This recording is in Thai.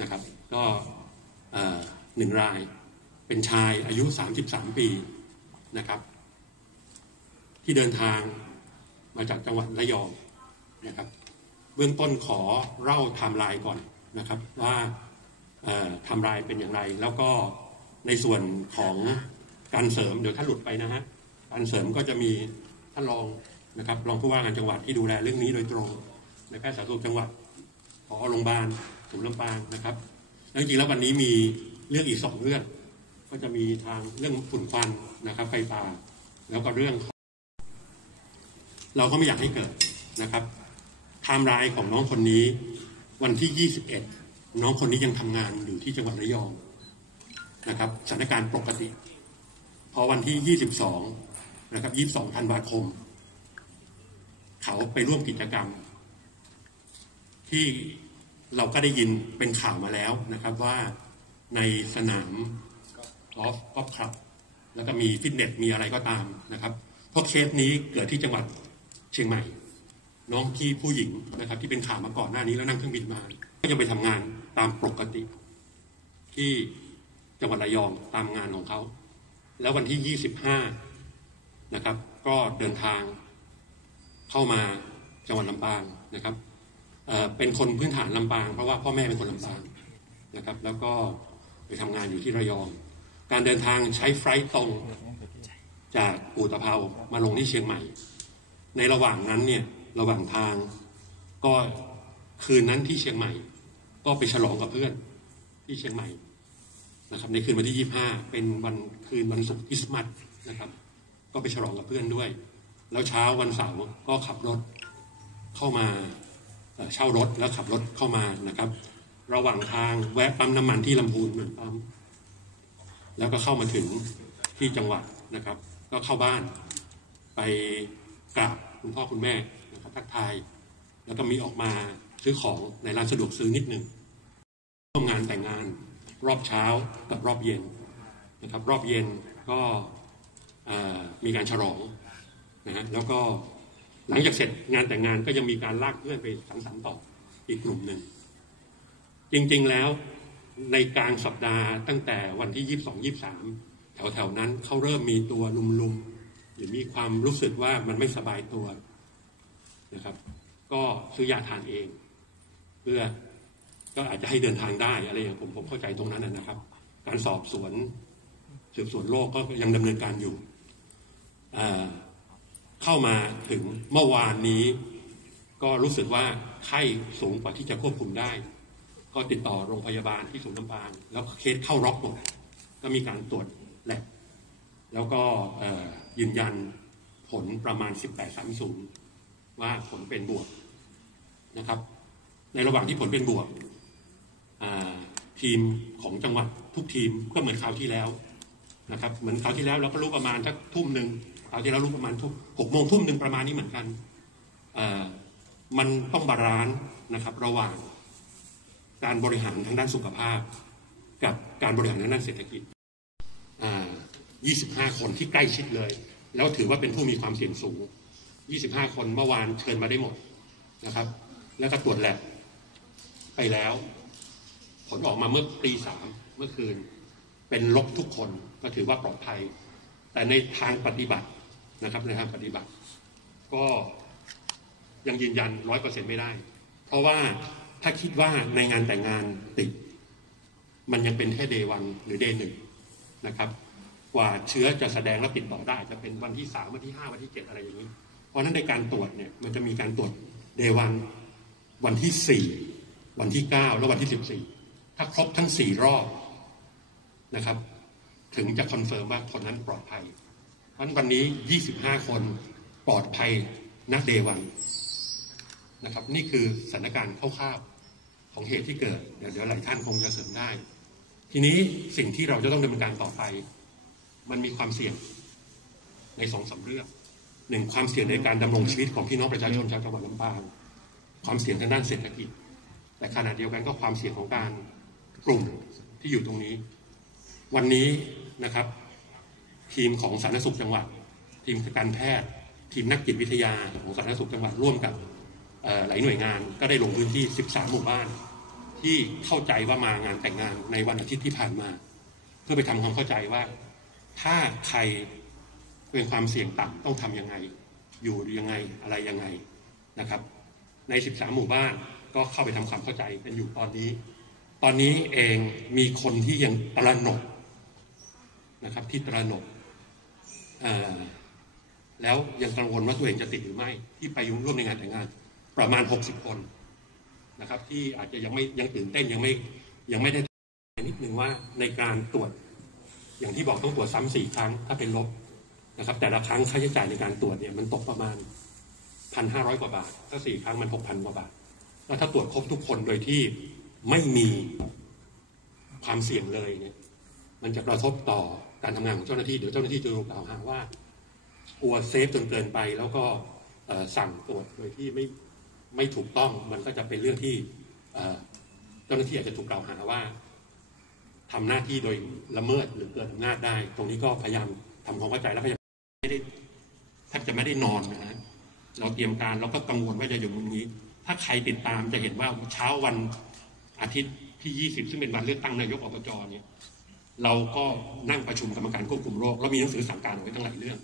นะครับ ก็หนึ่งรายเป็นชายอายุ 33 ปีนะครับ ที่เดินทางมาจากจังหวัดระยองนะครับ เบื้องต้นขอเล่าไทม์ไลน์ก่อนนะครับ ว่าไทม์ไลน์เป็นอย่างไร แล้วก็ในส่วนของการเสริมเดี๋ยวถ้าหลุดไปนะฮะการเสริมก็จะมีท่านรองนะครับรองผู้ว่าการจังหวัดที่ดูแลเรื่องนี้โดยตรง ในแพทย์สาธารณสุขจังหวัดพอโรงพยาบาล สมลำปางนะครับแล้วจริงๆแล้ววันนี้มีเรื่องอีกสองเรื่อง ก็จะมีทางเรื่องฝุ่นควันนะครับ ไฟป่า แล้วก็เรื่อง เราก็ไม่อยากให้เกิดนะครับไทม์ไลน์ของน้องคนนี้ วันที่ 21 น้องคนนี้ยังทำงานอยู่ที่จังหวัดระยองนะครับสถานการณ์ปกติ พอวันที่ 22 นะครับ 22ธันวาคม เขาไปร่วมกิจกรรม ที่ เราก็ได้ยินเป็นข่าวมาแล้วนะครับว่าในสนามกอล์ฟกอล์ฟคลับ แล้วก็มีฟิตเนสมีอะไรก็ตามนะครับเพราะเคสนี้เกิดที่จังหวัดเชียงใหม่ น้องที่ผู้หญิงนะครับ ที่เป็นข่าวมาก่อนหน้านี้แล้วนั่งเครื่องบินมา ก็ยังไปทำงานตามปกติ ที่จังหวัดระยองตามงานของเขา แล้ววันที่ยี่สิบห้านะครับ ก็เดินทางเข้ามาจังหวัดลำปางนะครับ เป็นคนพื้นฐานลำปาง เพราะว่าพ่อแม่เป็นคนลำปางนะครับ แล้วก็ไปทำงานอยู่ที่ระยอง การเดินทางใช้ไฟล์ตรงจากอู่ตะเภามาลงที่เชียงใหม่ ในระหว่างนั้นเนี่ยระหว่างทางก็คืนนั้นที่เชียงใหม่ ก็ไปฉลองกับเพื่อนที่เชียงใหม่นะครับ ในคืนวันที่ยี่ห้าเป็นวันคืนวันศุกร์คริสต์มาสนะครับ ก็ไปฉลองกับเพื่อนด้วย แล้วเช้าวันเสาร์ก็ขับรถเข้ามา เช่ารถแล้วขับรถเข้ามานะครับ ระหว่างทางแวะปั๊มน้ำมันที่ลำพูนเหมือนปั๊มแล้วก็เข้ามาถึงที่จังหวัดนะครับ ก็เข้าบ้านไปกราบคุณพ่อคุณแม่นะครับทักทาย แล้วก็มีออกมาซื้อของในร้านสะดวกซื้อนิดหนึ่งร่วมงานแต่งงานรอบเช้ากับรอบเย็นนะครับ รอบเย็นก็มีการฉลองนะฮะแล้วก็ หลังจากเสร็จงานแต่งงานก็ยังมีการลากเพื่อนไปสังสรรค์ต่ออีกกลุ่มหนึ่ง จริงๆแล้วในกลางสัปดาห์ตั้งแต่วันที่ยี่สองยี่สามแถวๆนั้นเขาเริ่มมีตัวลุมๆหรือมีความรู้สึกว่ามันไม่สบายตัวนะครับ ก็ซื้อยาทานเอง เพื่อก็อาจจะให้เดินทางได้อะไรอย่างผมผมเข้าใจตรงนั้นนะครับ การสอบสวนสืบสวนโรคก็ยังดำเนินการอยู่ เข้ามาถึงเมื่อวานนี้ ก็รู้สึกว่าไข้สูงกว่าที่จะควบคุมได้ ก็ติดต่อโรงพยาบาลที่สูงน้ำปางแล้วเคสเข้าร็อกหมดก็มีการตรวจแลบแล้วก็ยืนยันผลประมาณ 1830 ว่าผลเป็นบวกนะครับ ในระหว่างที่ผลเป็นบวกทีมของจังหวัดทุกทีมก็เหมือนคราวที่แล้ว นะครับเหมือนคราวที่แล้วเราก็รู้ประมาณสักทุ่มหนึ่งคราวที่แล้วรู้ประมาณทุ่มหกโมงทุ่มหนึ่งประมาณนี้เหมือนกันมันต้องบาลานซ์นะครับระหว่างการบริหารทางด้านสุขภาพ กับการบริหารทางด้านเศรษฐกิจ 25 คนที่ใกล้ชิดเลย แล้วถือว่าเป็นผู้มีความเสี่ยงสูง 25 คนเมื่อวานเชิญมาได้หมดนะครับ แล้วก็ตรวจแลบไปแล้ว ผลออกมาเมื่อปีสามเมื่อคืน เป็นลบทุกคนก็ถือว่าปลอดภัย แต่ในทางปฏิบัตินะครับในทางปฏิบัติ ก็ยังยืนยันร้อยเปอร์เซ็นไม่ได้ เพราะว่าถ้าคิดว่าในงานแต่งงานติด มันยังเป็นแค่เดย์วันหรือเดย์หนึ่งนะครับ กว่าเชื้อจะแสดงและติดต่อได้ จะเป็นวันที่สามวันที่ห้าวันที่เจ็ดอะไรอย่างนี้ เพราะนั้นในการตรวจเนี่ยมันจะมีการตรวจเดวันวันที่สี่วันที่เก้าและวันที่สิบสี่ถ้าครบทั้งสี่รอบ นะครับ ถึงจะคอนเฟิร์มว่าคนนั้นปลอดภัยเพราะวันนี้ยี่สิบห้าคนปลอดภัยนักเดวันนะครับ นี่คือสถานการณ์คร่าวๆของเหตุที่เกิดเดี๋ยวเดี๋ยวหลายท่านคงจะเสริมได้ ทีนี้สิ่งที่เราจะต้องดำเนินการต่อไป มันมีความเสี่ยงในสองสาเรื่องหนึ่งความเสี่ยงในการดำรงชีวิตของพี่น้องประชาชนชาวจังหวัดลำปางความเสี่ยงทางด้านเศรษฐกิจ แต่ขณะเดียวกันก็ความเสี่ยงของการกลุ่มที่อยู่ตรงนี้ วันนี้นะครับ ทีมของสาธารณสุขจังหวัด ทีมการแพทย์ ทีมนักจิตวิทยาของสาธารณสุขจังหวัดร่วมกับหลายหน่วยงานก็ได้ลงพื้นที่ 13 หมู่บ้าน ที่เข้าใจว่ามางานแต่งงานในวันอาทิตย์ที่ผ่านมา เพื่อไปทำความเข้าใจว่า ถ้าใครเป็นความเสี่ยงต่ำต้องทำยังไง อยู่ยังไงอะไรยังไงนะครับ ใน 13 หมู่บ้านก็เข้าไปทำความเข้าใจกันอยู่ตอนนี้ ตอนนี้เองมีคนที่ยังตระหนก นะครับที่ตระหนกแล้วยังกังวลว่าตัวเองจะติดหรือไม่ ที่ไปร่วมในงานแต่งงาน ประมาณ 60 คนนะครับ ที่อาจจะยังไม่ยังตื่นเต้นยังไม่ยังไม่ได้นิดนึงว่าในการตรวจ อย่างที่บอกต้องตรวจซ้ำสี่ครั้งถ้าเป็นลบนะครับ แต่ละครั้งค่าใช้จ่ายในการตรวจเนี่ยมันตกประมาณพันห้าร้อยกว่าบาท ถ้าสี่ครั้งมันหกพันกว่าบาท แล้วถ้าตรวจครบทุกคนโดยที่ไม่มีความเสี่ยงเลยเนี่ย มันจะกระทบต่อ การทำงานของเจ้าหน้าที่เดี๋ยวเจ้าหน้าที่จะถูกกล่าวหาว่ากลัวเซฟจนเกินไป แล้วก็สั่งตรวจโดยที่ไม่ไม่ถูกต้องมันก็จะเป็นเรื่องที่เจ้าหน้าที่อาจจะถูกกล่าวหาว่าทำหน้าที่โดยละเมิดหรือเกินอำนาจได้ ตรงนี้ก็พยายามทำความเข้าใจและพยายามไม่ได้แทบจะไม่ได้นอนนะฮะเราเตรียมการเราก็กังวลว่าจะอยู่ตรงนี้ ถ้าใครติดตามจะเห็นว่าเช้าวันอาทิตย์ที่ 20 ซึ่งเป็นวันเลือกตั้งนายกอบจเนี่ย เราก็นั่งประชุมกรรมการควบคุมโรคเรามีหนังสือสั่งการไว้ตั้งหลายเรื่อง